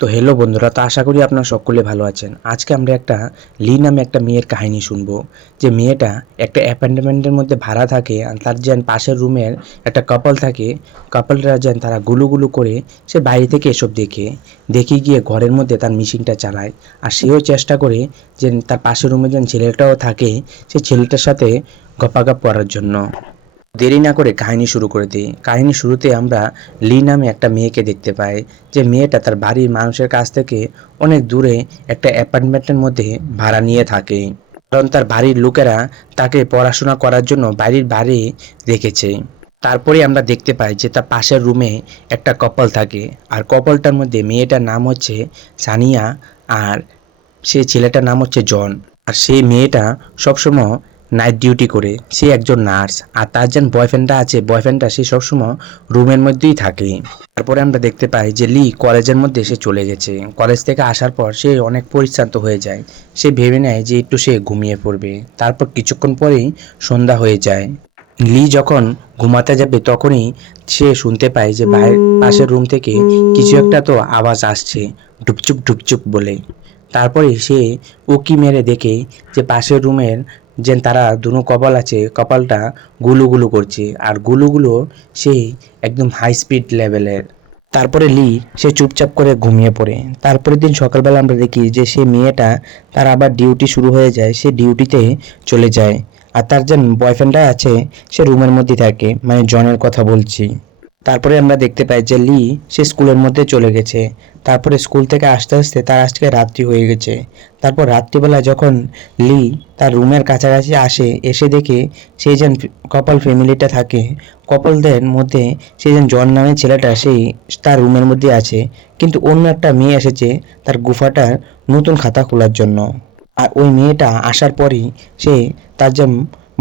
তো হ্যালো বন্ধুরা, তো আশা করি আপনারা সকলে ভালো আছেন। আজকে আমরা একটা লি নামে একটা মেয়ের কাহিনী শুনবো। যে মেয়েটা একটা অ্যাপার্টমেন্টের মধ্যে ভাড়া থাকে, আর তার যেন পাশের রুমের একটা কাপল থাকে। কাপলরা যেন তারা গুলুগুলু করে সে বাইরে থেকে এসব দেখে গিয়ে ঘরের মধ্যে তার মেশিনটা চালায়। আর সেও চেষ্টা করে যে তার পাশের রুমে যেন ছেলেটাও থাকে, সে ছেলেটার সাথে গপাগপ করার জন্য। দেরি না করে কাহিনী শুরু করে দিই। কাহিনী শুরুতে আমরা লি নামে একটা মেয়েকে দেখতে পাই। যে মেয়েটা তার বাড়ির মানুষের কাছ থেকে অনেক দূরে একটা অ্যাপার্টমেন্টের মধ্যে ভাড়া নিয়ে থাকে, কারণ তার বাড়ির লোকেরা তাকে পড়াশোনা করার জন্য বাড়ির বাড়ি রেখেছে। তারপরে আমরা দেখতে পাই যে তার পাশের রুমে একটা কপল থাকে, আর কপলটার মধ্যে মেয়েটার নাম হচ্ছে সানিয়া, আর সে ছেলেটার নাম হচ্ছে জন। আর সেই মেয়েটা সবসময় নাইট ডিউটি করে, সে একজন নার্স। আর তার যেন বয়ফ্রেন্ডটা আছে, বয়ফ্রেন্ডটা সে সবসময় রুমের মধ্যেই থাকে। তারপরে আমরা দেখতে পাই যে লি কলেজের মধ্যে সে চলে গেছে। কলেজ থেকে আসার পর সে অনেক পরিশ্রান্ত হয়ে যায়। সে ভেবে নেয় যে একটু সে ঘুমিয়ে পড়বে। তারপর কিছুক্ষণ পরেই সন্ধ্যা হয়ে যায়। লি যখন ঘুমাতে যাবে তখনই সে শুনতে পায় যে পাশের রুম থেকে কিছু একটা তো আওয়াজ আসছে, ঢুকচুক ঢুকচুক বলে। তারপরে সে উকি মেরে দেখে যে পাশের রুমের যে তারা দুনো কপাল আছে, কপালটা গুলুগুলু করছে, আর গুলুগুলো সেই একদম হাই স্পিড লেভেলের। তারপরে লি সে চুপচাপ করে ঘুমিয়ে পড়ে। তারপরের দিন সকালবেলা আমরা দেখি যে সে মেয়েটা তার আবার ডিউটি শুরু হয়ে যায়, সে ডিউটিতে চলে যায়। আর তার যে বয়ফ্রেন্ডটা আছে সে রুমের মধ্যে থাকে, মানে জনের কথা বলছি। তারপরে আমরা দেখতে পাই যে লি সে স্কুলের মধ্যে চলে গেছে। তারপরে স্কুল থেকে আসতে আসতে তার আজকে রাত্রি হয়ে গেছে। তারপর রাত্রিবেলা যখন লি তার রুমের কাছাকাছি আসে, এসে দেখে সেই যে কপল ফ্যামিলিটা থাকে, কপলদের মধ্যে সেই যে জন নামের ছেলেটা সেই তার রুমের মধ্যে আছে, কিন্তু অন্য একটা মেয়ে এসেছে তার গুফাটার নতুন খাতা খোলার জন্য। আর ওই মেয়েটা আসার পরই সে তার যে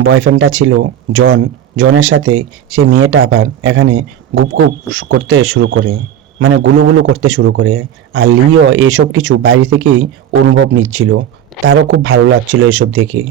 বয়ফ্রেন্ডটা ছিল জন, জনের সাথে সে মেয়েটা আবার এখানে গুপগুপ করতে শুরু করে, মানে গুলুগুলু করতে শুরু করে। আর লিও এসব কিছু বাইরে থেকেই অনুভব নিচ্ছিল, তারও খুব ভালো লাগছিল এসব দেখে।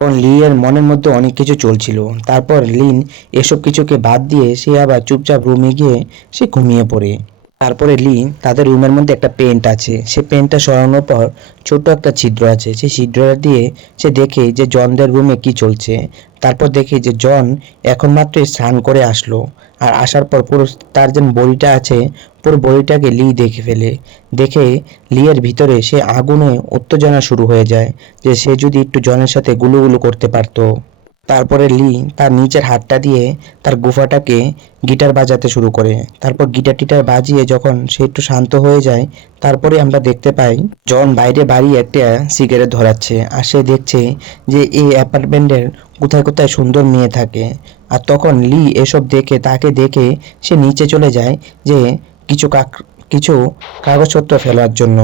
কারণ লি এর মনের মধ্যে অনেক কিছু চলছিল। তারপর লিন এসব কিছুকে বাদ দিয়ে সে আবার চুপচাপ রুমে গিয়ে সে ঘুমিয়ে পড়ে। তারপরে লি তাদের রুমের মধ্যে একটা পেন্ট আছে, সে পেন্টটা সরানোর পর ছোট্ট একটা ছিদ্র আছে, সেই ছিদ্রটা দিয়ে সে দেখে যে জনদের রুমে কি চলছে। তারপর দেখে যে জন এখন মাত্রই স্নান করে আসলো, আর আসার পর পুরো তার যে বডিটা আছে পুরো বডিটাকে লি দেখে ফেলে। দেখে লিয়ের ভিতরে সে আগুনে উত্তেজনা শুরু হয়ে যায় যে সে যদি একটু জনের সাথে গুলুগুলু করতে পারতো। তারপরে লি তার নিচের হাতটা দিয়ে তার গুফাটাকে গিটার বাজাতে শুরু করে। তারপর গিটার টিটার বাজিয়ে যখন সে একটু শান্ত হয়ে যায়, তারপরে আমরা দেখতে পাই জন বাইরে বাড়ি একটা সিগারেট ধরাচ্ছে। আর সে দেখছে যে এই অ্যাপার্টমেন্টের কোথায় কোথায় সুন্দর মেয়ে থাকে। আর তখন লি এসব দেখে, তাকে দেখে সে নিচে চলে যায় যে কিছু কিছু কাগজপত্র ফেলার জন্য।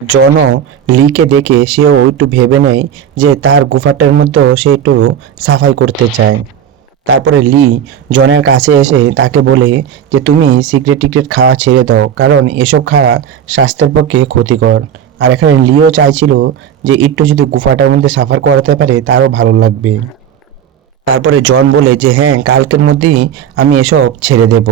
জনও লিকে দেখে সেও একটু ভেবে নেয় যে তার গুফাটার মধ্যেও সে একটু সাফাই করতে চায়। তারপরে লি জনের কাছে এসে তাকে বলে যে তুমি সিগারেট টিগারেট খাওয়া ছেড়ে দাও, কারণ এসব খাওয়া স্বাস্থ্যের পক্ষে ক্ষতিকর। আর এখানে লিও চাইছিল যে একটু যদি গুফাটার মধ্যে সাফার করাতে পারে তারও ভালো লাগবে। তারপরে জন বলে যে হ্যাঁ, কালকের মধ্যেই আমি এসব ছেড়ে দেব।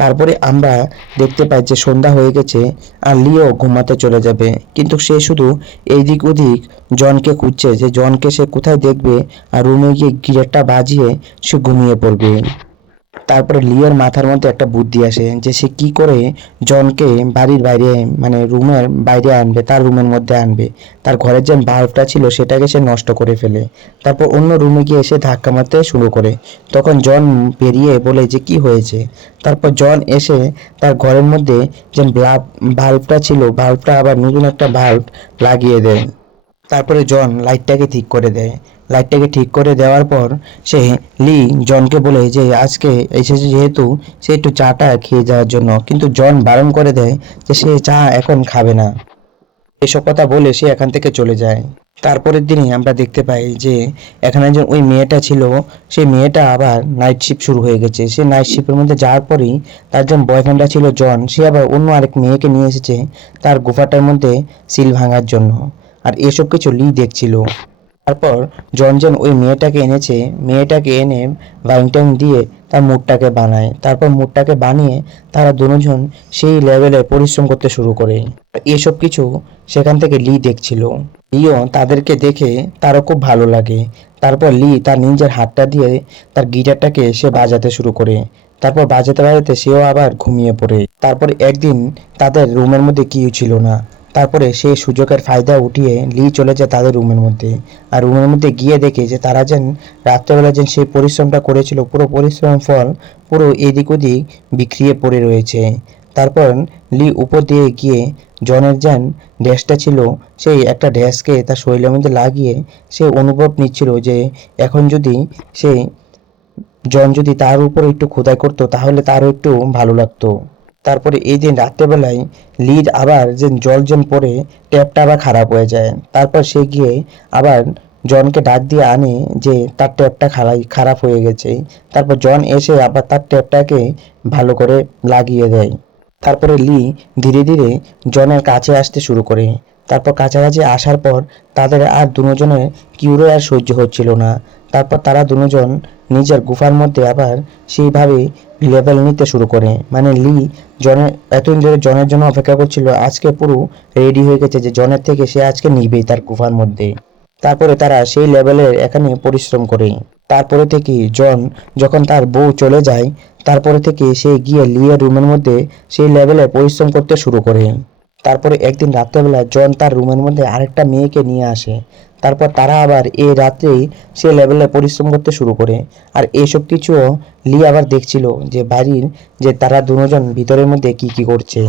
তারপরে আমরা দেখতে পাই যে সন্ধ্যা হয়ে গেছে আর লিও ঘুমাতে চলে যাবে, কিন্তু সে শুধু এইদিক ওদিক জনকে খুঁজছে যে জনকে সে কোথায় দেখবে, আর রুমে গিয়ে গিটারটা বাজিয়ে সে ঘুমিয়ে পড়বে। তারপরে লিওর মাথার মধ্যে একটা বুদ্ধি আসে যে সে কি করে জনকে বাড়ির বাইরে, মানে রুমের বাইরে আনবে, তার রুমের মধ্যে আনবে। তার ঘরের যে বাল্বটা ছিল সেটাকে সে নষ্ট করে ফেলে। তারপর অন্য রুমে গিয়ে এসে ধাক্কা মারতে শুরু করে। তখন জন বেরিয়ে বলে যে কি হয়েছে। তারপর জন এসে তার ঘরের মধ্যে যে বাল্বটা ছিল, বাল্বটা আবার নতুন একটা বাল্ব লাগিয়ে দেয়। তারপরে জন লাইটটাকে ঠিক করে দেয়। লাইটটাকে ঠিক করে দেওয়ার পর সে লি জনকে বলে যে আজকে এসেছে যেহেতু সে একটু চাটা খেয়ে যাওয়ার জন্য, কিন্তু জন বারণ করে দেয় যে সে চা এখন খাবে না। এসব কথা বলে সে এখান থেকে চলে যায়। তারপরের দিনই আমরা দেখতে পাই যে এখানে যে ওই মেয়েটা ছিল, সেই মেয়েটা আবার নাইট শিফট শুরু হয়ে গেছে। সে নাইট শিফটের মধ্যে যাওয়ার পরই তার যে বয়ফ্রেন্ডটা ছিল জন, সে আবার অন্য আরেক মেয়েকে নিয়ে এসেছে তার গুফাটার মধ্যে সিল ভাঙার জন্য। আর এসব কিছু লি দেখছিল। তারপর জন যেন ওই মেয়েটাকে এনেছে, মেয়েটাকে এনে ভাইং ট্যাং দিয়ে তার মুডটাকে বানায়। তারপর মুডটাকে বানিয়ে তারা দুজন সেই লেভেলে পরিশ্রম করতে শুরু করে। এসব কিছু সেখান থেকে লি দেখছিল। লিও তাদেরকে দেখে তারও খুব ভালো লাগে। তারপর লি তার নিজের হাতটা দিয়ে তার গিটারটাকে সে বাজাতে শুরু করে। তারপর বাজাতে বাজাতে সেও আবার ঘুমিয়ে পড়ে। তারপর একদিন তাদের রুমের মধ্যে কেউ ছিল না। তারপরে সেই সুযোগের ফায়দা উঠিয়ে লি চলে যায় তাদের রুমের মধ্যে। আর রুমের মধ্যে গিয়ে দেখে যে তারা যেন রাত্রেবেলা যেন সেই পরিশ্রমটা করেছিল, পুরো পরিশ্রম ফল পুরো এদিক ওদিক বিখরিয়ে পড়ে রয়েছে। তারপর লি উপর দিয়ে গিয়ে জনের যেন ড্রেসটা ছিল, সেই একটা ড্রেসকে তার শরীরের মধ্যে লাগিয়ে সে অনুভব নিচ্ছিল যে এখন যদি সে জন যদি তার উপর একটু খোদাই করতো তাহলে তারও একটু ভালো লাগতো। তারপরে এই দিন রাত্রেবেলায় লিড আবার যে জল যেন পড়ে ট্যাপটা আবার খারাপ হয়ে যায়। তারপর সে গিয়ে আবার জনকে ডাক দিয়ে আনে যে তার ট্যাপটা খারাপ হয়ে গেছে। তারপর জন এসে আবার তার ট্যাপটাকে ভালো করে লাগিয়ে দেয়। তারপরে লি ধীরে ধীরে জনের কাছে আসতে শুরু করে। তারপর কাছাকাছি আসার পর তাদের আর দুজনের কিউরে আর সহ্য হচ্ছিল না। তারপর তারা দুজন নিজের গুফার মধ্যে আবার সেইভাবে লেভেল নিতে শুরু করে। মানে লি জনের এতদিন ধরে জনের জন্য অপেক্ষা করছিল, আজকে পুরো রেডি হয়ে গেছে যে জনের থেকে সে আজকে নিবেই তার গুফার মধ্যে। তারপরে তারা সেই লেভেলের এখানে পরিশ্রম করে। তারপরে থেকে জন যখন তার বউ চলে যায়, তারপরে থেকে সে গিয়ে লিয়ের রুমের মধ্যে সেই লেভেলে পরিশ্রম করতে শুরু করে। তারপরে একদিন রাত্রেবেলা জন তার রুমের মধ্যে আরেকটা মেয়েকে নিয়ে আসে। তারপর তারা আবার এই রাত্রেই সে লেভেলে পরিশ্রম করতে শুরু করে। আর এইসব কিছুও লি আবার দেখছিল যে বাড়ির যে তারা দুজন ভিতরের মধ্যে কি কি করছে।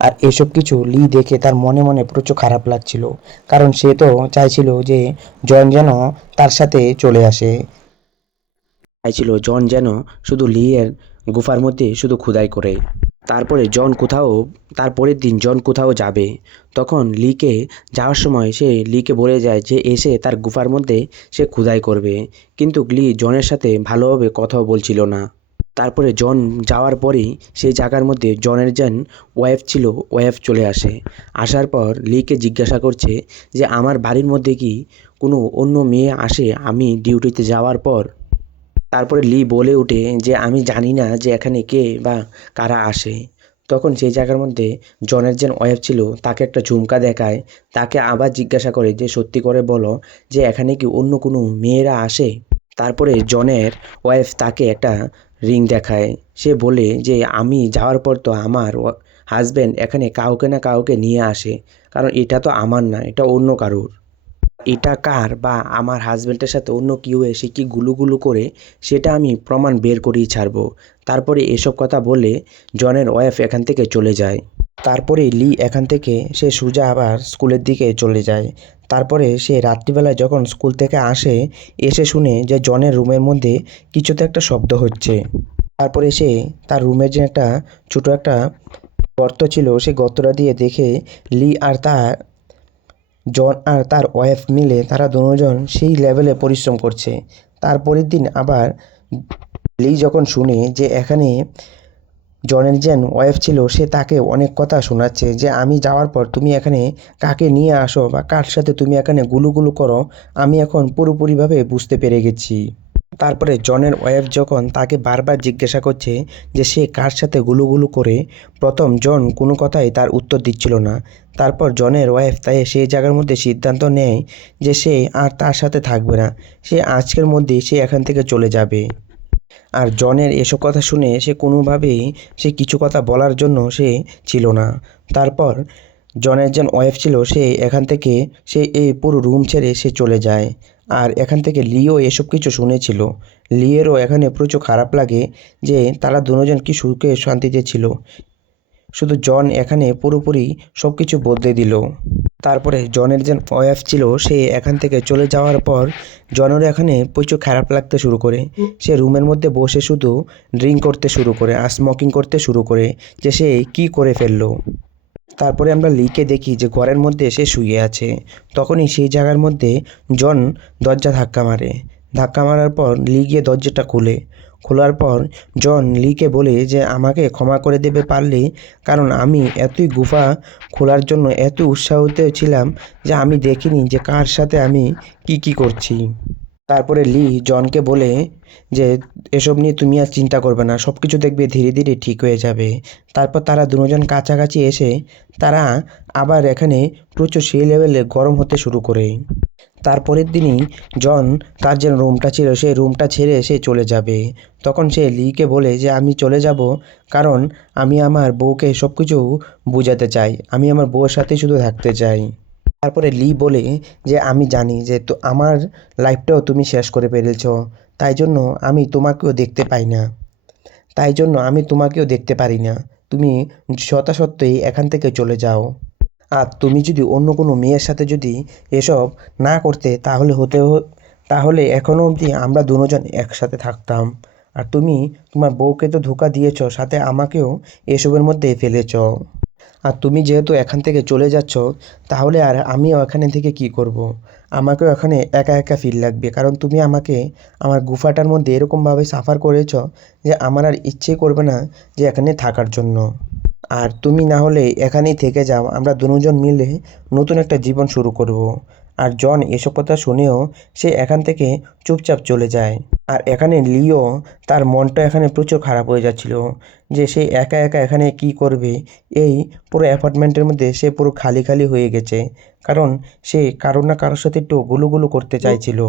আর এসব কিছু লি দেখে তার মনে মনে প্রচুর খারাপ লাগছিল, কারণ সে তো চাইছিল যে জন যেন তার সাথে চলে আসে, চাইছিল জন যেন শুধু লিয়ের গুফার মধ্যে শুধু খোদাই করে। তারপরে জন কোথাও তারপরের দিন জন কোথাও যাবে, তখন লিকে যাওয়ার সময় সে লিকে বলে যায় যে এসে তার গুফার মধ্যে সে খোদাই করবে। কিন্তু লি জনের সাথে ভালোভাবে কথাও বলছিল না। তারপরে জন যাওয়ার পরেই সেই জায়গার মধ্যে জনের যেন ওয়াইফ ছিল, ওয়াইফ চলে আসে। আসার পর লিকে জিজ্ঞাসা করছে যে আমার বাড়ির মধ্যে কি কোনো অন্য মেয়ে আসে আমি ডিউটিতে যাওয়ার পর? তারপরে লি বলে ওঠে যে আমি জানি না যে এখানে কে বা কারা আসে। তখন সেই জায়গার মধ্যে জনের যে ওয়াইফ ছিল তাকে একটা ঝুমকা দেখায়। তাকে আবার জিজ্ঞাসা করে যে সত্যি করে বলো যে এখানে কি অন্য কোনো মেয়েরা আসে? তারপরে জনের ওয়াইফ তাকে একটা রিং দেখায়। সে বলে যে আমি যাওয়ার পর তো আমার হাজব্যান্ড এখানে কাউকে না কাউকে নিয়ে আসে, কারণ এটা তো আমার না, এটা অন্য কারোর। এটা কার বা আমার হাজব্যান্ডের সাথে অন্য কেউ এসে কি গুলুগুলু করে সেটা আমি প্রমাণ বের করেই ছাড়বো। তারপরে এসব কথা বলে জনের ওয়াইফ এখান থেকে চলে যায়। তারপরে লি এখান থেকে সে সোজা আবার স্কুলের দিকে চলে যায়। তারপরে সে রাত্রিবেলায় যখন স্কুল থেকে আসে, এসে শুনে যে জনের রুমের মধ্যে কিছুতে একটা শব্দ হচ্ছে। তারপরে সে তার রুমের যে একটা ছোট একটা গর্ত ছিল সেই গর্তটা দিয়ে দেখে লি আর জন আর তার ওয়াইফ মিলে তারা দুজন সেই লেভেলে পরিশ্রম করছে। তারপরের দিন আবার লি যখন শুনে যে এখানে জনের যে ওয়াইফ ছিল সে তাকে অনেক কথা শোনাচ্ছে যে আমি যাওয়ার পর তুমি এখানে কাকে নিয়ে আসো বা কার সাথে তুমি এখানে গুলুগুলু করো আমি এখন পুরোপুরিভাবে বুঝতে পেরে গেছি। তারপরে জনের ওয়াইফ যখন তাকে বারবার জিজ্ঞাসা করছে যে সে কার সাথে গুলুগুলু করে, প্রথম জন কোনো কথাই তার উত্তর দিচ্ছিল না। তারপর জনের ওয়াইফ তাই সেই জায়গার মধ্যে সিদ্ধান্ত নেয় যে সে আর তার সাথে থাকবে না, সে আজকের মধ্যেই সে এখান থেকে চলে যাবে। আর জনের এসব কথা শুনে সে কোনোভাবেই সে কিছু কথা বলার জন্য সে ছিল না। তারপর জনের যে ওয়াইফ ছিল সে এখান থেকে সে এই পুরো রুম ছেড়ে সে চলে যায়। আর এখান থেকে লিও এসব কিছু শুনেছিল। লিয়েরও এখানে প্রচুর খারাপ লাগে যে তারা দুজন কি সুখে শান্তিতে ছিল, শুধু জন এখানে পুরোপুরি সব কিছু বদলে দিল। তারপরে জনের যে ওয়াইফ ছিল সে এখান থেকে চলে যাওয়ার পর জনের এখানে প্রচুর খারাপ লাগতে শুরু করে। সে রুমের মধ্যে বসে শুধু ড্রিঙ্ক করতে শুরু করে আর স্মোকিং করতে শুরু করে যে সে কি করে ফেললো। তারপরে আমরা লিকে দেখি যে ঘরের মধ্যে সে শুয়ে আছে। তখনই সেই জায়গার মধ্যে জন দরজা ধাক্কা মারে। ধাক্কা মারার পর লি গিয়ে দরজাটা খুলে। খোলার পর জন লিকে বলে যে আমাকে ক্ষমা করে দেবে পারলে, কারণ আমি এতই গুফা খোলার জন্য এত উৎসাহিত ছিলাম যে আমি দেখিনি যে কার সাথে আমি কি করছি। তারপরে লি জনকে বলে যে এসব নিয়ে তুমি আর চিন্তা করবে না, সব কিছু দেখবে ধীরে ধীরে ঠিক হয়ে যাবে। তারপর তারা দুজন কাছাকাছি এসে তারা আবার এখানে প্রচুর সেই লেভেলে গরম হতে শুরু করে। তারপরের দিনই জন তার যে রুমটা ছিল সেই রুমটা ছেড়ে সে চলে যাবে। তখন সে লিকে বলে যে আমি চলে যাব, কারণ আমি আমার বউকে সব কিছু বুঝাতে চাই, আমি আমার বউয়ের সাথে শুধু থাকতে চাই। তারপরে লি বলে যে আমি জানি যে তো আমার লাইফটাও তুমি শেষ করে ফেলেছ, তাই জন্য আমি তোমাকেও দেখতে পাই না, তাই জন্য আমি তোমাকেও দেখতে পারি না, তুমি যথাসত্ত্বেই এখান থেকে চলে যাও। আর তুমি যদি অন্য কোনো মেয়ের সাথে যদি এসব না করতে তাহলে এখনও অবধি আমরা দুজন একসাথে থাকতাম। আর তুমি তোমার বউকে তো ধোঁকা দিয়েছ, সাথে আমাকেও এসবের মধ্যে ফেলেছ। আর তুমি যেহেতু এখান থেকে চলে যাচ্ছ, তাহলে আর আমিও এখানে থেকে কি করব। আমাকেও এখানে একা একা ফিল লাগবে, কারণ তুমি আমাকে আমার গুফাটার মধ্যে এরকমভাবে সাফার করেছ যে আমার আর ইচ্ছে করবে না যে এখানে থাকার জন্য। আর তুমি না হলে এখানেই থেকে যাও, আমরা দুজন মিলে নতুন একটা জীবন শুরু করব। আর জন এসব কথা শুনেও সে এখান থেকে চুপচাপ চলে যায়। আর এখানে লিও তার মনটা এখানে প্রচুর খারাপ হয়ে যাচ্ছিল যে সে একা একা এখানে কি করবে। এই পুরো অ্যাপার্টমেন্টের মধ্যে সে পুরো খালি খালি হয়ে গেছে, কারণ সে কারোর না কারোর সাথে একটু গুলুগুলু করতে চাইছিল।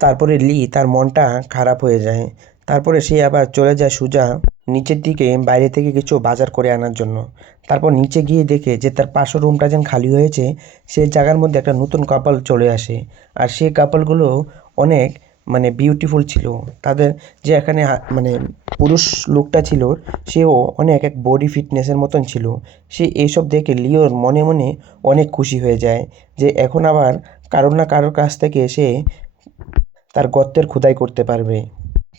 তারপরে লি তার মনটা খারাপ হয়ে যায়। তারপরে সে আবার চলে যায় সোজা নিচের দিকে বাইরে থেকে কিছু বাজার করে আনার জন্য। তারপর নিচে গিয়ে দেখে যে তার পাশের রুমটা যেন খালি হয়েছে, সেই জায়গার মধ্যে একটা নতুন কাপল চলে আসে। আর সেই কাপলগুলো অনেক বিউটিফুল ছিল। তাদের যে এখানে মানে পুরুষ লোকটা ছিল সেও অনেক এক বডি ফিটনেসের মতন ছিল। সে এইসব দেখে লিওর মনে মনে অনেক খুশি হয়ে যায় যে এখন আবার কারোর না কারোর কাছ থেকে সে তার গর্তের খোদাই করতে পারবে।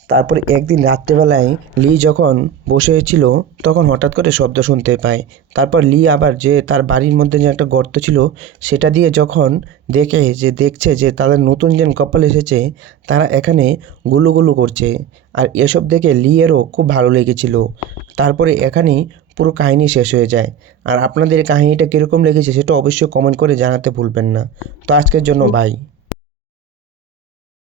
তারপরে একদিন রাত্রেবেলায় লি যখন বসে ছিল তখন হঠাৎ করে শব্দ শুনতে পায়। তারপর লি আবার যে তার বাড়ির মধ্যে যে একটা গর্ত ছিল সেটা দিয়ে যখন দেখছে যে তাদের নতুন যে কাপল এসেছে তারা এখানে গুলুগুলু করছে। আর এসব দেখে লি এরও খুব ভালো লেগেছিল। তারপরে এখানেই পুরো কাহিনী শেষ হয়ে যায়। আর আপনাদের কাহিনীটা কীরকম লেগেছে সেটা অবশ্যই কমেন্ট করে জানাতে ভুলবেন না। তো আজকের জন্য বাই।